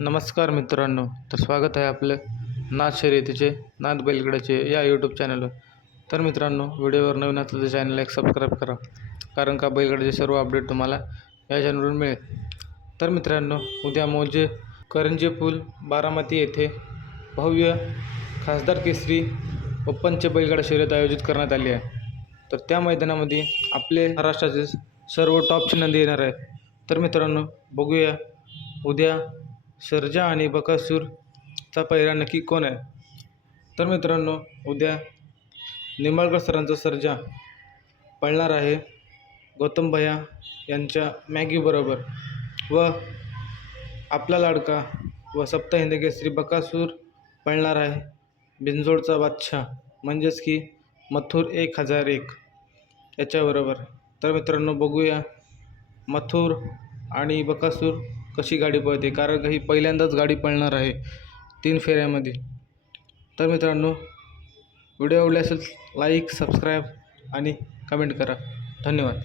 नमस्कार मित्रांनो तर स्वागत आहे आपलं नाथ शर्यतीचे नाथ बैलगडाचे या यूट्यूब चॅनलवर तर मित्रांनो व्हिडिओवर नवीन असलं तर चॅनलला एक सबस्क्राईब करा कारण का बैलगडाचे सर्व अपडेट तुम्हाला या चॅनलवरून मिळेल. तर मित्रांनो उद्या मोजे करंजे पूल बारामती येथे भव्य खासदार केसरी व पंच बैलगाडा शर्यत आयोजित करण्यात आली आहे. तर त्या मैदानामध्ये आपले महाराष्ट्राचे सर्व टॉपची नंदी येणार आहे तर मित्रांनो बघूया उद्या सर्जा आणि बकासूरचा पहिरा नक्की कोण आहे? तर मित्रांनो उद्या निंबाळकर सरांचा सर्जा पळणार आहे गौतम भैया यांच्या मॅगीबरोबर व आपला लाडका व सप्तहिंद श्री बकासूर पळणार आहे बिंजोडचा बादशाह. म्हणजेच की मथुर एक हजार एक. याच्याबरोबर. तर मित्रांनो बघूया मथुर आणि बकासूर कशी गाडी पळते? कारण ही पहिल्यांदाच गाडी पळणार आहे तीन फेऱ्यामध्ये. तर मित्रांनो व्हिडिओ आवडले असेल लाईक सबस्क्राईब आणि कमेंट करा. धन्यवाद.